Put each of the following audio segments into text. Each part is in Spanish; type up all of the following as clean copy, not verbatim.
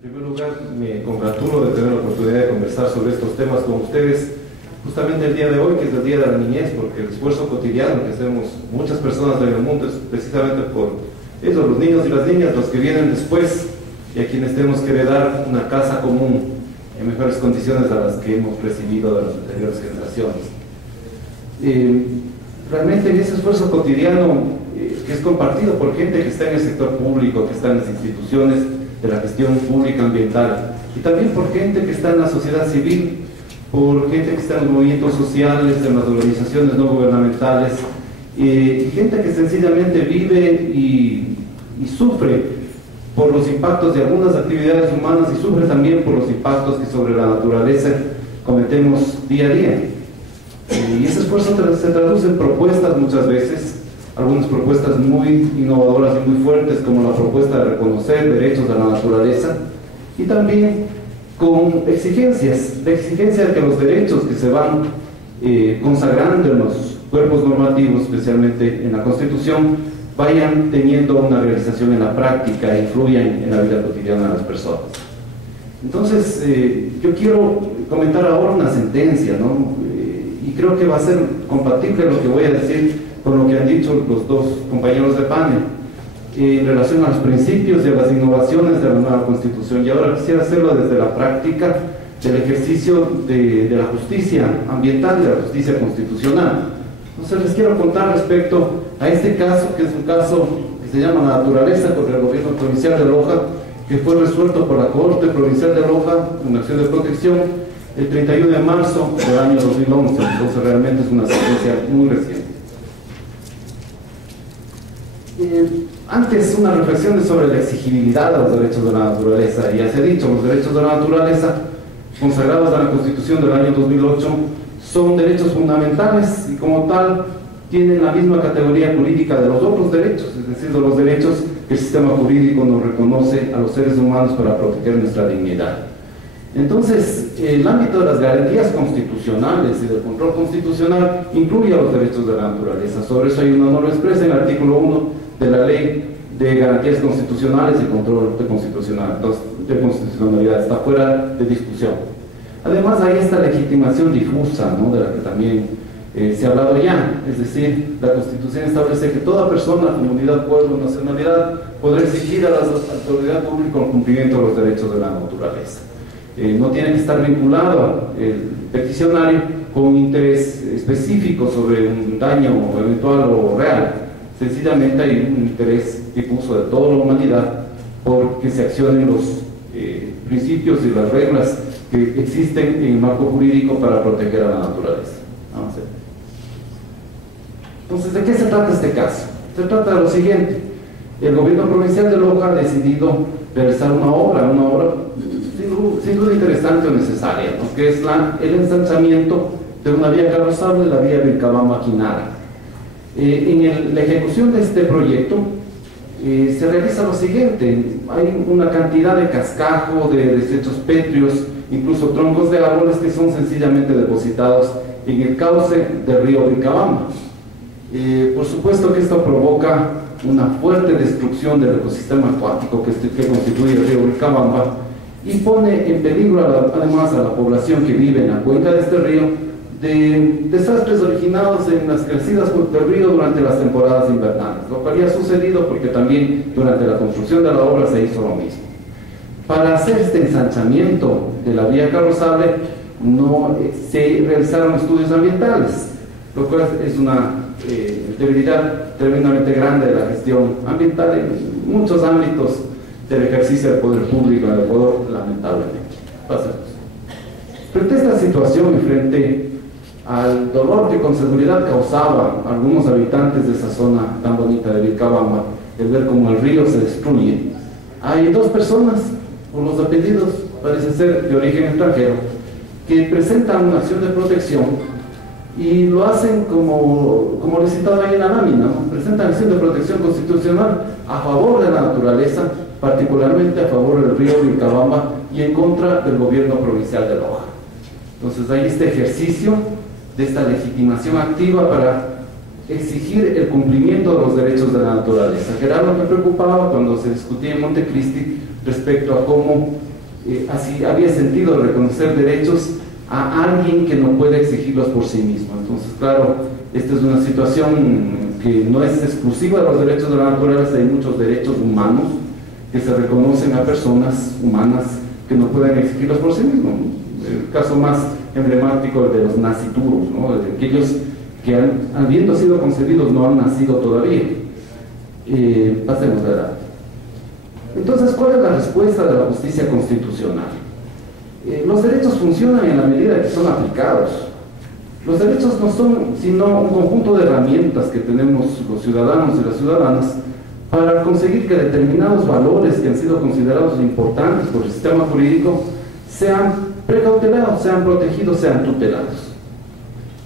En primer lugar, me congratulo de tener la oportunidad de conversar sobre estos temas con ustedes justamente el día de hoy, que es el Día de la Niñez, porque el esfuerzo cotidiano que hacemos muchas personas en el mundo es precisamente por eso, los niños y las niñas, los que vienen después y a quienes tenemos que heredar una casa común en mejores condiciones a las que hemos recibido de las anteriores generaciones. Realmente en ese esfuerzo cotidiano que es compartido por gente que está en el sector público, que está en las instituciones de la gestión pública ambiental, y también por gente que está en la sociedad civil, por gente que está en los movimientos sociales, en las organizaciones no gubernamentales, y gente que sencillamente vive y sufre por los impactos de algunas actividades humanas y sufre también por los impactos que sobre la naturaleza cometemos día a día. Y ese esfuerzo se traduce en propuestas muchas veces, algunas propuestas muy innovadoras y muy fuertes, como la propuesta de reconocer derechos a la naturaleza, y también con exigencias, de exigencia de que los derechos que se van consagrando en los cuerpos normativos, especialmente en la Constitución, vayan teniendo una realización en la práctica e influyan en la vida cotidiana de las personas. Entonces, yo quiero comentar ahora una sentencia, ¿no? Y creo que va a ser compatible lo que voy a decir con lo que han dicho los dos compañeros de panel en relación a los principios y a las innovaciones de la nueva Constitución. Y ahora quisiera hacerlo desde la práctica del ejercicio de la justicia ambiental, de la justicia constitucional. Entonces les quiero contar respecto a este caso, que es un caso que se llama La Naturaleza contra el Gobierno Provincial de Loja, que fue resuelto por la Corte Provincial de Loja, una acción de protección, el 31 de marzo del año 2011. Entonces realmente es una sentencia muy reciente. Antes, una reflexión sobre la exigibilidad de los derechos de la naturaleza. Ya se ha dicho, los derechos de la naturaleza consagrados en la Constitución del año 2008 son derechos fundamentales y como tal tienen la misma categoría jurídica de los otros derechos, es decir, de los derechos que el sistema jurídico nos reconoce a los seres humanos para proteger nuestra dignidad. Entonces, el ámbito de las garantías constitucionales y del control constitucional incluye a los derechos de la naturaleza. Sobre eso hay una norma expresa en el artículo 1 de la Ley de Garantías Constitucionales y Control de Constitucionalidad. Está fuera de discusión. Además, hay esta legitimación difusa, ¿no?, de la que también se ha hablado ya. Es decir, la Constitución establece que toda persona, comunidad, pueblo, nacionalidad podrá exigir a la autoridad pública el cumplimiento de los derechos de la naturaleza. No tiene que estar vinculado el peticionario con un interés específico sobre un daño eventual o real. Sencillamente hay un interés difuso de toda la humanidad porque se accionen los principios y las reglas que existen en el marco jurídico para proteger a la naturaleza. Vamos a ver. Entonces, ¿de qué se trata este caso? Se trata de lo siguiente. El gobierno provincial de Loja ha decidido realizar una obra sin duda interesante o necesaria, ¿no?, que es el ensanchamiento de una vía carrozable, la vía Vilcabamba-Quinara. En la ejecución de este proyecto se realiza lo siguiente: hay una cantidad de cascajo, de desechos pétreos, incluso troncos de árboles que son sencillamente depositados en el cauce del río Vilcabamba. Por supuesto que esto provoca una fuerte destrucción del ecosistema acuático que constituye el río Vilcabamba y pone en peligro además a la población que vive en la cuenca de este río de desastres originados en las crecidas del río durante las temporadas invernales, lo cual ya ha sucedido porque también durante la construcción de la obra se hizo lo mismo. Para hacer este ensanchamiento de la vía carrozable no se realizaron estudios ambientales, lo cual es una debilidad tremendamente grande de la gestión ambiental en muchos ámbitos del ejercicio del poder público en el Ecuador, lamentablemente. Pasemos. Frente a esta situación y frente al dolor que con seguridad causaba a algunos habitantes de esa zona tan bonita de Vilcabamba, el ver cómo el río se destruye, hay dos personas, por los apellidos, parece ser de origen extranjero, que presentan una acción de protección y lo hacen como recitado ahí en la lámina, ¿no? Presentan acción de protección constitucional a favor de la naturaleza, particularmente a favor del río Vilcabamba y en contra del gobierno provincial de Loja. Entonces hay este ejercicio de esta legitimación activa para exigir el cumplimiento de los derechos de la naturaleza, que era lo que preocupaba cuando se discutía en Montecristi respecto a cómo así había sentido reconocer derechos a alguien que no puede exigirlos por sí mismo. Entonces, claro, esta es una situación que no es exclusiva de los derechos de la naturaleza. Hay muchos derechos humanos que se reconocen a personas humanas que no pueden exigirlos por sí mismos. El caso más emblemático es de los nasciturus, ¿no? De aquellos que habiendo sido concebidos no han nacido todavía. Pasemos de edad. Entonces, ¿cuál es la respuesta de la justicia constitucional? Los derechos funcionan en la medida que son aplicados. Los derechos no son sino un conjunto de herramientas que tenemos los ciudadanos y las ciudadanas para conseguir que determinados valores que han sido considerados importantes por el sistema jurídico sean precautelados, sean protegidos, sean tutelados.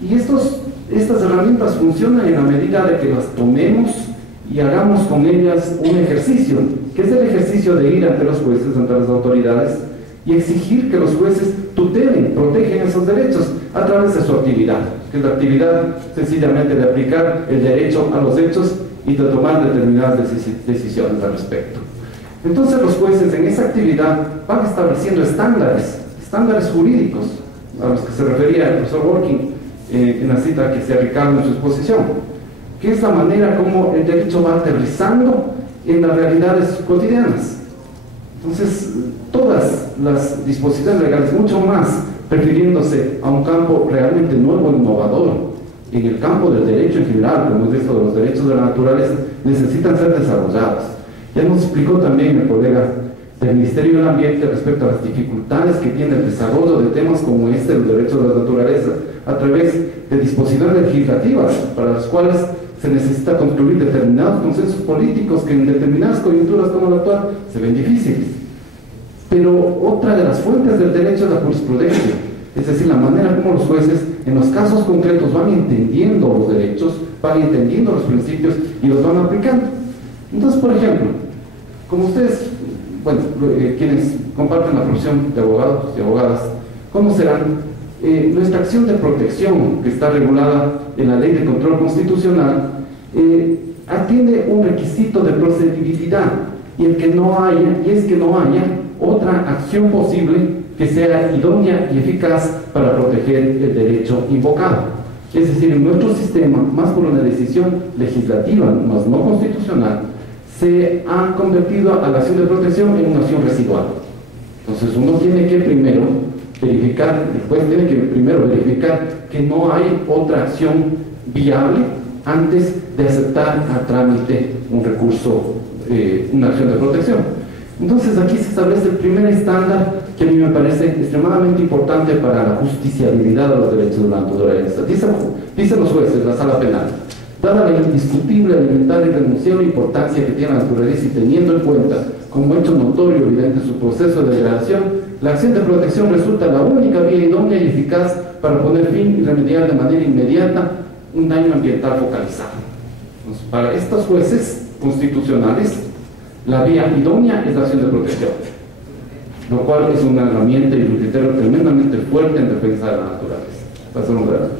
Y estas herramientas funcionan en la medida de que las tomemos y hagamos con ellas un ejercicio, que es el ejercicio de ir ante los jueces, ante las autoridades, y exigir que los jueces tutelen, protegen esos derechos a través de su actividad, que es la actividad sencillamente de aplicar el derecho a los hechos y de tomar determinadas decisiones al respecto. Entonces los jueces en esa actividad van estableciendo estándares jurídicos a los que se refería el profesor Working en la cita que hacía Ricardo en su exposición, que es la manera como el derecho va aterrizando en las realidades cotidianas. Entonces, todas las disposiciones legales, mucho más refiriéndose a un campo realmente nuevo, innovador, en el campo del derecho en general, como es esto de los derechos de la naturaleza, necesitan ser desarrolladas. Ya nos explicó también el colega del Ministerio del Ambiente respecto a las dificultades que tiene el desarrollo de temas como este, los derechos de la naturaleza, a través de disposiciones legislativas para las cuales se necesita construir determinados consensos políticos que en determinadas coyunturas como la actual se ven difíciles. Pero otra de las fuentes del derecho es la jurisprudencia, es decir, la manera como los jueces en los casos concretos van entendiendo los derechos, van entendiendo los principios y los van aplicando. Entonces, por ejemplo, como ustedes, bueno, quienes comparten la profesión de abogados y abogadas, conocerán nuestra acción de protección, que está regulada en la Ley de Control Constitucional, atiende un requisito de procedibilidad, y es que no haya otra acción posible que sea idónea y eficaz para proteger el derecho invocado. Es decir, en nuestro sistema, más por una decisión legislativa, más no constitucional, se ha convertido a la acción de protección en una acción residual. Entonces uno tiene que primero verificar, el juez tiene que primero verificar que no hay otra acción viable antes de aceptar a trámite un recurso, una acción de protección. Entonces aquí se establece el primer estándar que a mí me parece extremadamente importante para la justiciabilidad de los derechos de la naturaleza. Dicen los jueces, la sala penal: dada la indiscutible, elemental y irrenunciable importancia que tiene la naturaleza y teniendo en cuenta como hecho notorio y evidente su proceso de degradación, la acción de protección resulta la única vía idónea y eficaz para poner fin y remediar de manera inmediata un daño ambiental focalizado. Entonces, para estos jueces constitucionales, la vía idónea es la acción de protección, lo cual es una herramienta y un criterio tremendamente fuerte en defensa de la naturaleza. Pasamos adelante.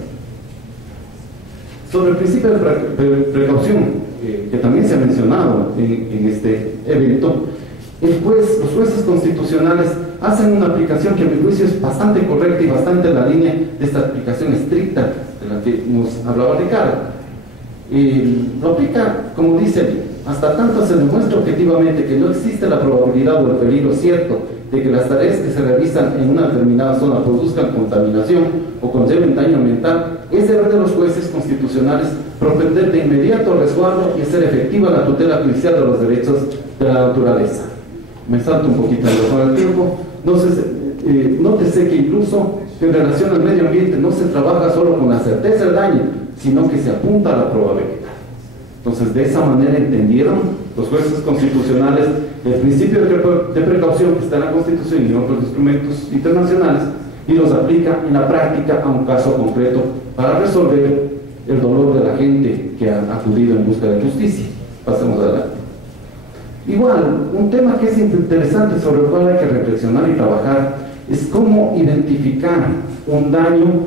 Sobre el principio de precaución, que también se ha mencionado en este evento, los jueces constitucionales hacen una aplicación que a mi juicio es bastante correcta y bastante en la línea de esta aplicación estricta de la que nos hablaba Ricardo. Lo aplica, como dice, hasta tanto se demuestra objetivamente que no existe la probabilidad o el peligro cierto de que las tareas que se realizan en una determinada zona produzcan contaminación o conlleven daño ambiental, es deber de los jueces constitucionales propender de inmediato resguardo y hacer efectiva la tutela judicial de los derechos de la naturaleza. Me salto un poquito con el tiempo. Nótese que incluso en relación al medio ambiente no se trabaja solo con la certeza del daño, sino que se apunta a la probabilidad. Entonces, de esa manera entendieron los jueces constitucionales el principio de precaución que está en la Constitución y en otros instrumentos internacionales, y los aplica en la práctica a un caso concreto para resolver el dolor de la gente que ha acudido en busca de justicia. Pasemos adelante. Igual, un tema que es interesante, sobre el cual hay que reflexionar y trabajar, es cómo identificar un daño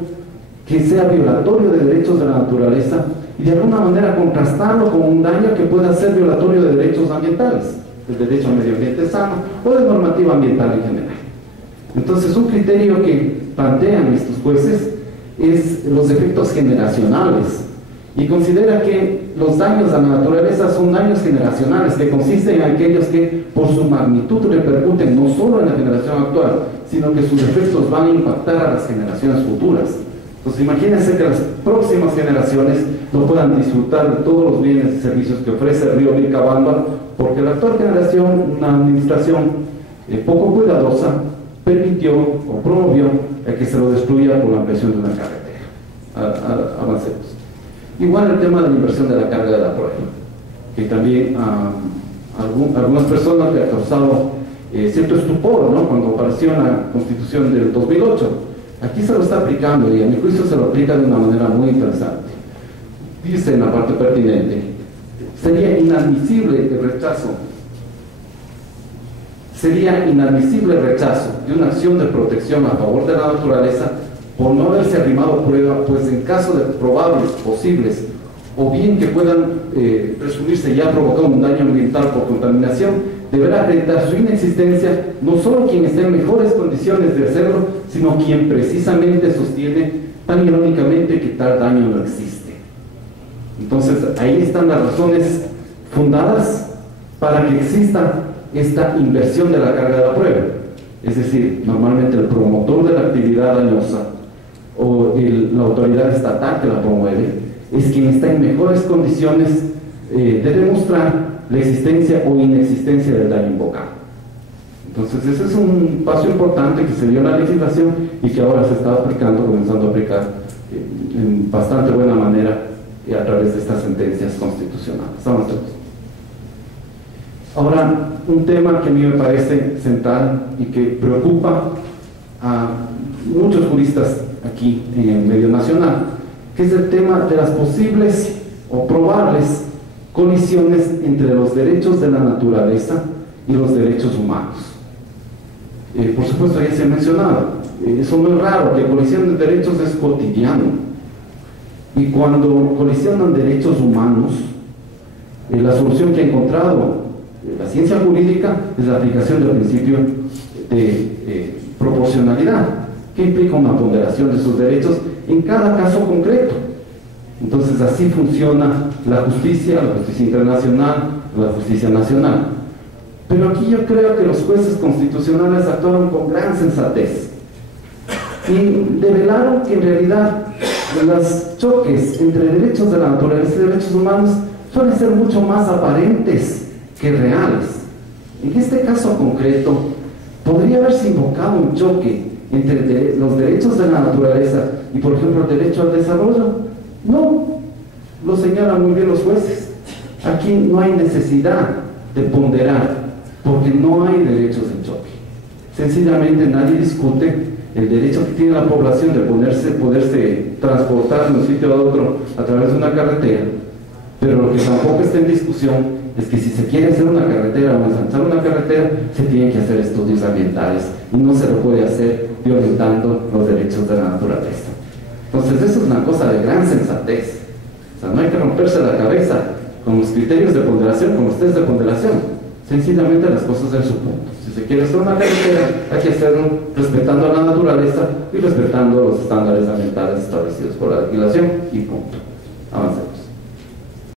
que sea violatorio de derechos de la naturaleza y de alguna manera contrastarlo con un daño que pueda ser violatorio de derechos ambientales, del derecho al medio ambiente sano o de normativa ambiental en general. Entonces, un criterio que plantean estos jueces es los efectos generacionales, y considera que los daños a la naturaleza son daños generacionales, que consisten en aquellos que por su magnitud repercuten no solo en la generación actual, sino que sus efectos van a impactar a las generaciones futuras. Entonces imagínense que las próximas generaciones no puedan disfrutar de todos los bienes y servicios que ofrece el río Vilcabamba, porque la actual generación, una administración poco cuidadosa, permitió o promovió que se lo destruya por la ampliación de una carretera. Avancemos. Igual el tema de la inversión de la carga de la prueba, que también a algunas personas le ha causado cierto estupor, ¿no?, cuando apareció en la Constitución del 2008. Aquí se lo está aplicando, y a mi juicio se lo aplica de una manera muy interesante. Dice en la parte pertinente: sería inadmisible el rechazo de una acción de protección a favor de la naturaleza por no haberse arrimado prueba, pues en caso de probables, posibles, o bien que puedan presumirse ya provocado un daño ambiental por contaminación, deberá acreditar su inexistencia no solo quien esté en mejores condiciones de hacerlo, sino quien precisamente sostiene tan irónicamente que tal daño no existe. Entonces, ahí están las razones fundadas para que exista esta inversión de la carga de la prueba. Es decir, normalmente el promotor de la actividad dañosa o la autoridad estatal que la promueve es quien está en mejores condiciones de demostrar la existencia o inexistencia del daño invocado. Entonces ese es un paso importante que se dio en la legislación y que ahora se está aplicando, comenzando a aplicar en bastante buena manera a través de estas sentencias constitucionales. Ahora, un tema que a mí me parece central y que preocupa a muchos juristas aquí en el medio nacional, que es el tema de las posibles o probables colisiones entre los derechos de la naturaleza y los derechos humanos. Por supuesto, ya se ha mencionado, eso no es raro, que colisión de derechos es cotidiano, y cuando colisionan derechos humanos, la solución que ha encontrado la ciencia jurídica es la aplicación del principio de proporcionalidad, que implica una ponderación de sus derechos en cada caso concreto. Entonces así funciona la justicia internacional, la justicia nacional. Pero aquí yo creo que los jueces constitucionales actuaron con gran sensatez y develaron que en realidad los choques entre derechos de la naturaleza y derechos humanos suelen ser mucho más aparentes que reales. En este caso concreto, podría haberse invocado un choque entre los derechos de la naturaleza y, por ejemplo, el derecho al desarrollo. No, lo señalan muy bien los jueces. Aquí no hay necesidad de ponderar, porque no hay derechos en choque. Sencillamente nadie discute el derecho que tiene la población de poderse transportar de un sitio a otro a través de una carretera, pero lo que tampoco está en discusión es que si se quiere hacer una carretera o ensanchar una carretera, se tienen que hacer estudios ambientales y no se lo puede hacer violentando los derechos de la naturaleza. Entonces eso es una cosa de gran sensatez. O sea, no hay que romperse la cabeza con los criterios de ponderación, con los test de ponderación. Sencillamente las cosas en su punto. Si se quiere hacer una carretera, hay que hacerlo respetando a la naturaleza y respetando los estándares ambientales establecidos por la legislación, y punto. Avancemos.